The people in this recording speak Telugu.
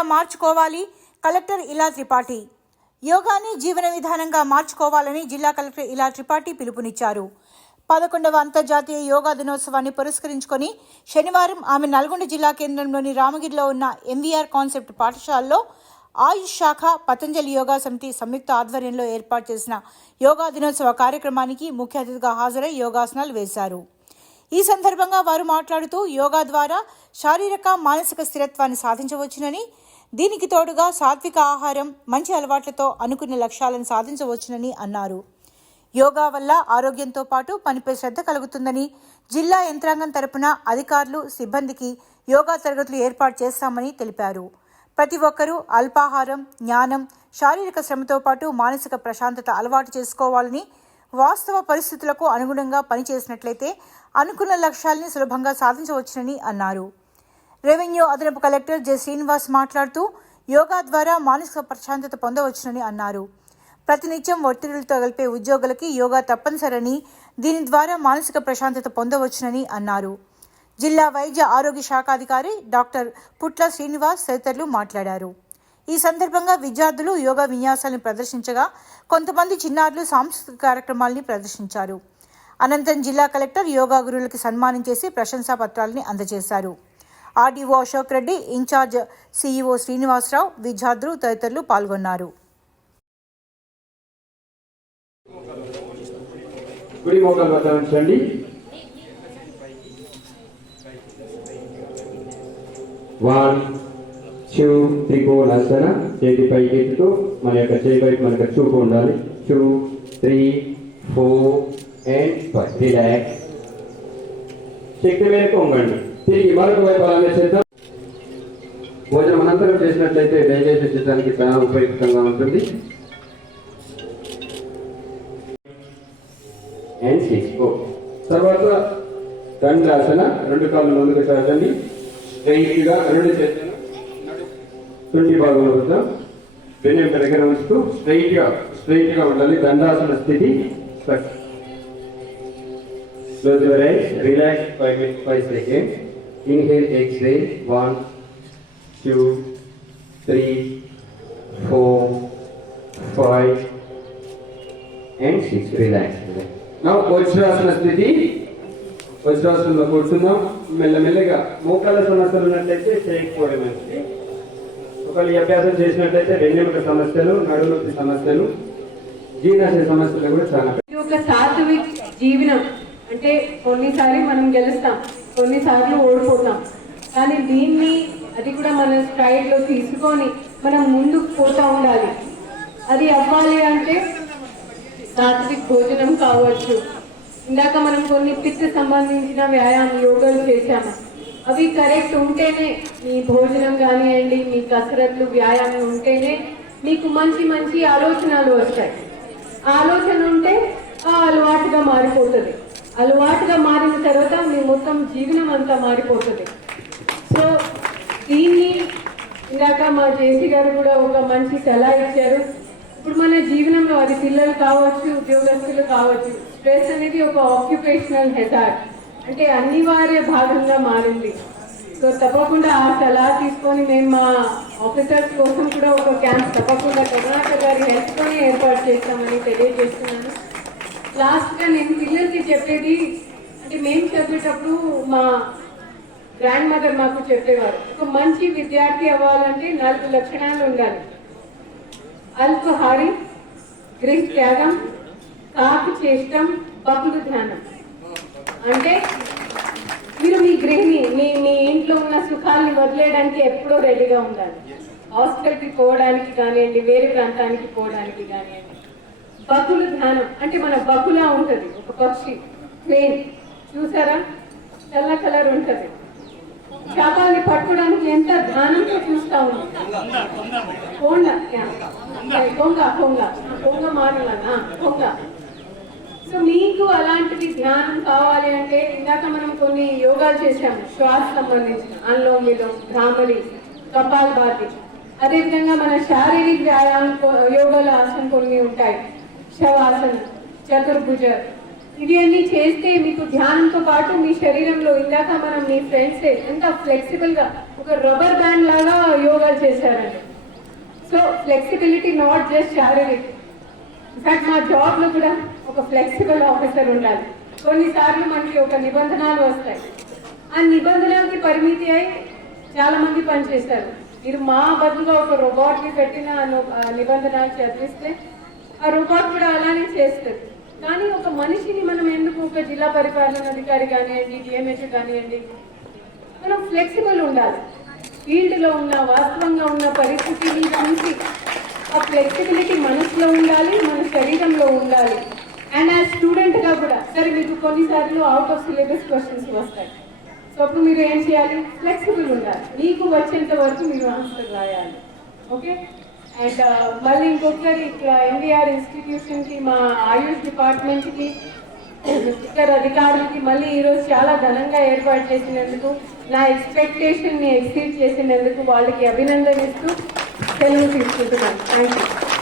దినంగా మార్చుకోవాలి. కలెక్టర్ ఇలా త్రిపాఠి. యోగాని జీవన విధానంగా మార్చుకోవాలని జిల్లా కలెక్టర్ ఇలా త్రిపాఠి పిలుపునిచ్చారు. పదకొండవ అంతర్జాతీయ యోగా దినోత్సవాన్ని పురస్కరించుకొని శనివారం ఆమె నల్గొండ జిల్లా కేంద్రంలోని రామగిరిలో ఉన్న ఎంవీఆర్ కాన్సెప్ట్ పాఠశాలలో ఆయుష్ శాఖ పతంజలి యోగా సమితి సంయుక్త ఆధ్వర్యంలో ఏర్పాటు చేసిన యోగా దినోత్సవ కార్యక్రమానికి ముఖ్య అతిథిగా హాజరై యోగాసనాలు వేశారు. ఈ సందర్భంగా వారు మాట్లాడుతూ యోగా ద్వారా శారీరక మానసిక స్థిరత్వాన్ని సాధించవచ్చునని దీనికి తోడుగా సాత్విక ఆహారం మంచి అలవాట్లతో అనుకున్న లక్ష్యాలను సాధించవచ్చునని అన్నారు. యోగా వల్ల ఆరోగ్యంతో పాటు పనిపై శ్రద్ధ కలుగుతుందని జిల్లా యంత్రాంగం తరపున అధికారులు సిబ్బందికి యోగా తరగతులు ఏర్పాటు చేస్తామని తెలిపారు. ప్రతి ఒక్కరూ అల్పాహారం జ్ఞానం శారీరక శ్రమతో పాటు మానసిక ప్రశాంతత అలవాటు చేసుకోవాలని వాస్తవ పరిస్థితులకు అనుగుణంగా పనిచేసినట్లయితే అనుకున్న లక్ష్యాల్ని సులభంగా సాధించవచ్చునని అన్నారు. రెవెన్యూ అదనపు కలెక్టర్ జె శ్రీనివాస్ మాట్లాడుతూ యోగా ద్వారా మానసిక ప్రశాంతత పొందవచ్చునని అన్నారు. ప్రతినిత్యం ఒత్తిడులతో గలిపే ఉద్యోగులకి యోగా తప్పనిసరని దీని ద్వారా మానసిక ప్రశాంతత పొందవచ్చునని అన్నారు. జిల్లా వైద్య ఆరోగ్య శాఖాధికారి డాక్టర్ పుట్ల శ్రీనివాస్ తదితరులు మాట్లాడారు. ఈ సందర్భంగా విద్యార్థులు యోగా విన్యాసాలను ప్రదర్శించగా కొంతమంది చిన్నారులు సాంస్కృతిక కార్యక్రమాల్ని ప్రదర్శించారు. అనంతరం జిల్లా కలెక్టర్ యోగా గురువులకి సన్మానం చేసి ప్రశంసా పత్రాలని అందజేశారు. RDO Ashok Reddy in-charge CEO Srinivasarao విద్యార్థులు తదితరులు పాల్గొన్నారు. కుడి మోకాలు వద్ద ఉంచండి చేతి పైకి ఎత్తుతూ మన యొక్క చేయి వైపు మనకు చూపు ఉండాలి. Two three four and five relax శక్తి మేరకు ఉండండి తిరిగి మరొక వైపు అలాగే చేద్దాం భోజనం అనంతరం చేసినట్లయితే దయచేసి చేయడానికి చాలా ఉపయుక్తంగా ఉంటుంది. అండ్ సిక్స్ ఓ తర్వాత దండాసన రెండు కాళ్ళు ముందుకు సాగండి స్ట్రైట్గా రెండు చేతులు తుంటి భాగంలో వద్దాం. వెన్నెంట దగ్గర ఉంచుతూ స్ట్రైట్గా స్ట్రైట్గా ఉండాలి. దండాసన స్థితి Close your eyes, relax five five seconds. Inhale, exhale, one, two, three, four, five, and six. Relax. Now, Vajrasana స్థితి వజ్రాసనంలో కూర్చుందాం మెల్లమెల్లగా మోకాల సమస్యలు ఉన్నట్లయితే చేయకపోవడం మంచిది. ఒకవేళ ఈ అభ్యాసం చేసినట్లయితే వెన్నెముక సమస్యలు నడునొప్పి సమస్యలు జీర్ణాశయ సమస్యలు కూడా చాలా ఇది ఒక సాత్విక్ జీవనం అంటే కొన్నిసార్లు మనం గెలుస్తాం. కొన్నిసార్లు ఓడిపోతాం. కానీ దీన్ని అది కూడా మన స్ట్రైడ్లో తీసుకొని మనం ముందుకు పోతా ఉండాలి. అది అవ్వాలి అంటే సాత్విక్ భోజనం కావచ్చు. ఇందాక మనం కొన్ని పిత్త సంబంధించిన వ్యాయామం యోగాలు చేశాము. అవి కరెక్ట్ ఉంటేనే మీ భోజనం కానివ్వండి మీ కసరత్లు వ్యాయామం ఉంటేనే మీకు మంచి మంచి ఆలోచనలు వస్తాయి. ఆలోచన ఉంటే ఆ అలవాటుగా మారిపోతుంది. అలవాటుగా మారిన తర్వాత మొత్తం జీవనం అంతా మారిపోతుంది. సో దీన్ని ఇందాక మా జేసీ గారు కూడా ఒక మంచి సలహా ఇచ్చారు. ఇప్పుడు మన జీవనంలో అది పిల్లలు కావచ్చు ఉద్యోగస్తులు కావచ్చు స్ట్రెస్ అనేది ఒక ఆక్యుపేషనల్ హెజార్డ్ అంటే అనివార్య భాగంగా మారింది. సో తప్పకుండా ఆ సలహా తీసుకొని మేము మా ఆఫీసర్స్ కోసం కూడా ఒక క్యాంప్ తప్పకుండా కరుణాకర్ గారి హెల్ప్తోనే ఏర్పాటు చేస్తామని తెలియజేస్తున్నాను. లాస్ట్గా నేను పిల్లలకి చెప్పేది అంటే మేము చదివేటప్పుడు మా గ్రాండ్ మదర్ మాకు చెప్పేవారు ఒక మంచి విద్యార్థి అవ్వాలంటే నాలుగు లక్షణాలు ఉండాలి. అల్పహారి గృహ త్యాగం కాకు చేష్టం బహుళ ధ్యానం అంటే మీరు మీ గృహిణి మీ మీ ఇంట్లో ఉన్న సుఖాన్ని వదిలేయడానికి ఎప్పుడూ రెడీగా ఉండాలి. హాస్పిటల్కి పోవడానికి కానివ్వండి వేరే ప్రాంతానికి పోవడానికి కానివ్వండి. బకులు ధ్యానం అంటే మన బకులా ఉంటుంది ఒక పక్షి ప్లేన్ చూసారా? తెల్ల కలర్ ఉంటుంది. చేపల్ని పట్టుకోవడానికి ఎంత ధ్యానంతో చూస్తా ఉంది కొంగ కొంగ. కొంగ కొంగ మారలనా కొంగ. సో మీకు అలాంటిది ధ్యానం కావాలి అంటే ఇందాక మనం కొన్ని యోగాలు చేసాము శ్వాస సంబంధించిన అనులోమ్ విలోమ్ భ్రామరి కపాల్ భాతి. అదేవిధంగా మన శారీరక వ్యాయామం యోగాల ఆసనం కొన్ని ఉంటాయి. శవాసనం చతుర్భుజ ఇవన్నీ చేస్తే మీకు ధ్యానంతో పాటు మీ శరీరంలో ఇందాక మనం మీ ఫ్రెండ్స్ ఎంత ఫ్లెక్సిబుల్గా ఒక రబ్బర్ బ్యాండ్ లాగా యోగా చేశారండి. సో ఫ్లెక్సిబిలిటీ నాట్ జస్ట్ శారీరక్. ఇన్ఫాక్ట్ మా జాబ్లో కూడా ఒక ఫ్లెక్సిబుల్ ఆఫీసర్ ఉండాలి. కొన్నిసార్లు మనకి ఒక నిబంధనలు వస్తాయి. ఆ నిబంధనలకి పరిమితి అయి చాలా మంది పనిచేశారు మీరు మా బదులుగా ఒక రోబోట్ని పెట్టిన నిబంధనలు చదివిస్తే ఆ రోబోట్ కూడా అలానే చేస్తారు కానీ ఒక మనిషిని మనం ఎందుకు ఒక జిల్లా పరిపాలన అధికారి కానివ్వండి డిఎంహెచ్ కానివ్వండి మనం ఫ్లెక్సిబుల్ ఉండాలి. ఫీల్డ్లో ఉన్న వాస్తవంగా ఉన్న పరిస్థితిని చూసి ఆ ఫ్లెక్సిబిలిటీ మనసులో ఉండాలి మన శరీరంలో ఉండాలి. అండ్ యాజ్ స్టూడెంట్గా కూడా సరే మీకు కొన్నిసార్లు అవుట్ ఆఫ్ సిలబస్ క్వశ్చన్స్ వస్తాయి. సో అప్పుడు మీరు ఏం చేయాలి? ఫ్లెక్సిబుల్ ఉండాలి. మీకు వచ్చేంత వరకు మీరు ఆన్సర్ రాయాలి. ఓకే అండ్ uh, మళ్ళీ ఇంకొకసారి ఇట్లా ఎన్టీఆర్ ఇన్స్టిట్యూషన్కి మా ఆయుష్ డిపార్ట్మెంట్కి అధికారులకి మళ్ళీ ఈరోజు చాలా ఘనంగా ఏర్పాటు చేసినందుకు నా ఎక్స్పెక్టేషన్ని ఎక్సీడ్ చేసినందుకు వాళ్ళకి అభినందనిస్తూ సెలవు తీసుకుంటున్నాను. Thank you